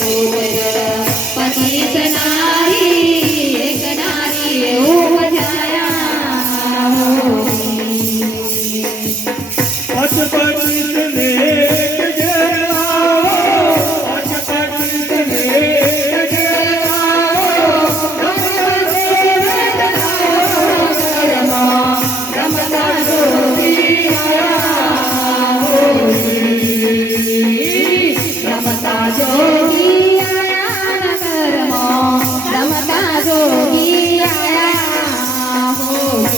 Jesús.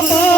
Bye-bye.